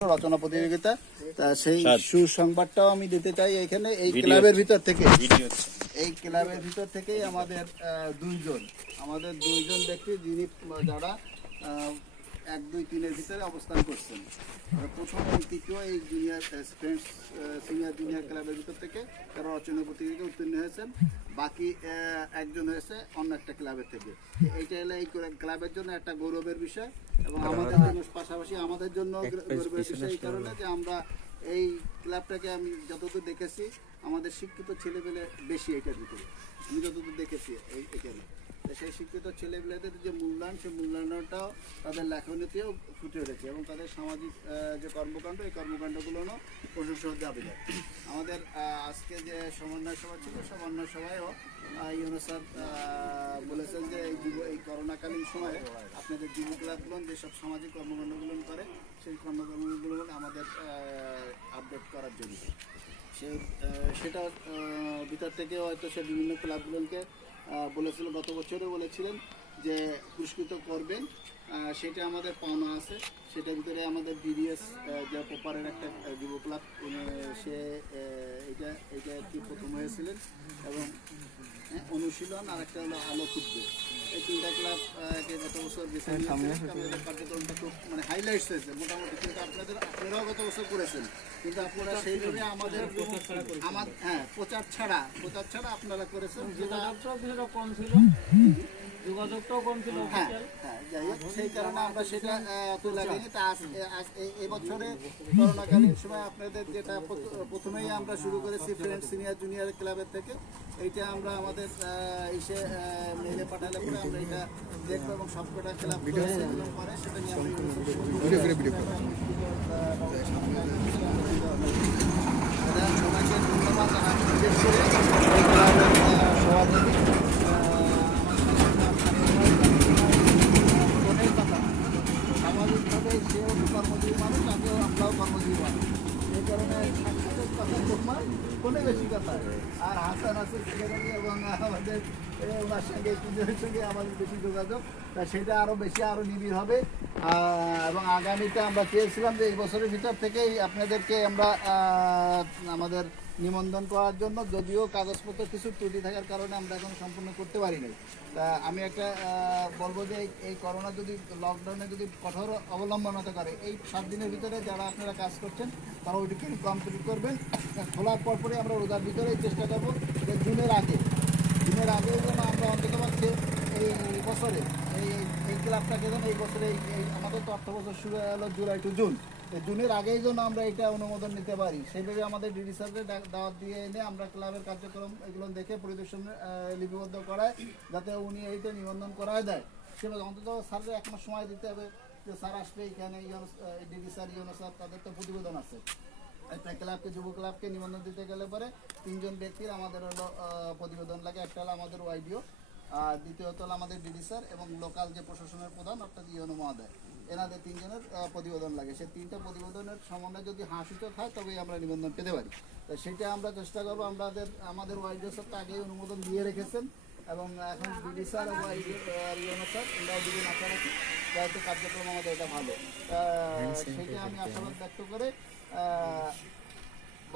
রচনা প্রতিযোগিতা, সেই সুসংবাদটাও আমি দিতে চাই এখানে। এই ক্লাবের ভিতর থেকেই আমাদের দুইজন ব্যক্তি যিনি যারা 1, 2, 3-এর ভিতরে অবস্থান করছেন। প্রথম এবং তৃতীয় এই জুনিয়র ফ্রেন্ডস সিনিয়র জুনিয়র ক্লাবের ভিতর থেকে তারা রচনা প্রতিযোগিতা উত্তীর্ণ হয়েছেন। বাকি একজন হয়েছে অন্য একটা ক্লাবের থেকে। এইটা হলো এই ক্লাবের জন্য একটা গৌরবের বিষয় এবং আমাদের জন্য পাশাপাশি আমাদের জন্য গৌরবের বিষয় এই কারণে যে আমরা এই ক্লাবটাকে আমি যতদূর দেখেছি আমাদের শিক্ষিত ছেলেপেলে বেশি এটার ভিতরে আমি যতদূর দেখেছি এখানে। সেই শিক্ষিত ছেলেপেলেদের যে মূল্যায়ন, সেই মূল্যায়নটাও তাদের লেখনীতেও ফুটে উঠেছে এবং তাদের সামাজিক যে কর্মকাণ্ড, এই কর্মকাণ্ডগুলোও প্রশংসা যাবে। আমাদের আজকে যে সমন্বয় সভা ছিল, সমন্বয় সভায়ও ইউনুস স্যার বলেছেন যে এই করোনাকালীন সময়ে আপনাদের যুব ক্লাবগুলো যেসব সামাজিক কর্মকাণ্ডগুলো করে সেই কর্মকাণ্ডগুলো আমাদের আপডেট করার জন্য সেটা ভিতর থেকে হয়তো সে বিভিন্ন ক্লাবগুলোকে বলেছিল, গত বছরও বলেছিলেন যে পুরস্কৃত করবেন। সেটা আমাদের পাওনা আছে। সেটার ভিতরে আমাদের বিডিএস যে পেপারের একটা যুব ক্লাব, সে এটা কি প্রথম হয়েছিলেন এবং অনুশীলন আর একটা হলো আলো ফুটবে। এই 3টা ক্লাবকে গত বছর বেছে আমাদের কার্যক্রমটা খুব হাইলাইটস হয়েছে মোটামুটি। কিন্তু আপনারাও গত বছর করেছেন, কিন্তু আপনারা সেইভাবে আমাদের প্রচার ছাড়া আপনারা করেছেন, যেটা কম ছিল, যোগাযোগটাও কম ছিল। যাই হোক, সেই কারণে আমরা সেটা তুলে লাগাইনি। তা এবছরে করোনাকালীন সময় আপনাদের যেটা প্রথমেই আমরা শুরু করেছি ফ্রেন্ড সিনিয়র জুনিয়র ক্লাবের থেকে, এইটা আমরা আমাদের এসে মেলে পাঠালে পরে আমরা এটা দেখবো এবং সবকটা ক্লাব করে সেটা নিয়ে আমরা সবাইকে ধন্যবাদ জানাচ্ছি। বিশেষ করে সভাপতি সামাজিকভাবে সেও কর্মজীবী মানুষ, আমরাও কর্মজীবী মানুষ। এই কারণে সাংস্কৃতিক কথা তোমার কোনে বেশি কথা। আর হাসান আছে সেখানে এবং আমাদের ওনার সঙ্গে তিনজনের সঙ্গে আমাদের বেশি যোগাযোগ, তা সেটা আরও নিবিড় হবে। এবং আগামীতে আমরা চেয়েছিলাম যে এই বছরের ভিতর থেকেই আপনাদেরকে আমরা আমাদের নিমন্ত্রণ করার জন্য, যদিও কাগজপত্র কিছু ত্রুটি থাকার কারণে আমরা এখন সম্পূর্ণ করতে পারি নাই। তা আমি একটা বলবো যে এই করোনা যদি লকডাউনে যদি কঠোর অবলম্বন হতে পারে, এই 7 দিনের ভিতরে যারা আপনারা কাজ করছেন তারা ওইটাকে কমপ্লিট করবেন। খোলার পরপরই আমরা রোজার ভিতরেই চেষ্টা করবো যে জুনের আগে যেন আমরা অন্তত পারছি এই বছরে এই ক্লাবটাকে যেন এই বছরে আমাদের তো অর্থবছর শুরু হলো জুলাই টু জুন, এই জুনের আগেই যেন আমরা এটা অনুমোদন নিতে পারি। সেইভাবে আমাদের ডিডি স্যারকে দাওয়াত দিয়ে এনে আমরা ক্লাবের কার্যক্রম এগুলো দেখে পরিদর্শন লিপিবদ্ধ করায়, যাতে উনি এইটা নিবন্ধন করায় দেয়। সেভাবে অন্তত স্যারের 1 মাস সময় দিতে হবে যে স্যার আসবে এখানে, ডিডি স্যার ইউনো স্যার তাদের তো প্রতিবেদন আছে। একটা ক্লাবকে যুব ক্লাবকে নিবন্ধন দিতে গেলে পরে 3জন ব্যক্তির আমাদের হলো প্রতিবেদন লাগে। একটা হলো আমাদের ওয়াইডিও, আর দ্বিতীয়ত হলো আমাদের ডিডি স্যার এবং লোকাল যে প্রশাসনের প্রধান অর্থাৎ ইউনো মহোদয়, এনাদের 3জনের প্রতিবেদন লাগে। সেই 3টা প্রতিবেদনের সমন্বয় যদি হাসিচক হয় তবেই আমরা নিবন্ধন পেতে পারি। তো সেটা আমরা চেষ্টা করবো। আমাদের ওয়াইডিও স্যার তো আগেই অনুমোদন দিয়ে রেখেছেন এবং এখন ডিডি স্যার এবং ইউনো স্যার এরাও দুজন আশা রাখি যাতে কার্যক্রম আমাদের এটা ভালো। সেটা আমি আশাবাদ ব্যক্ত করে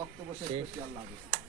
বক্তব্য শেষ করছি। আল্লাহ হাফেজ।